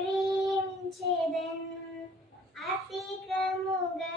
ప్రేమించేదన్. అతికముగా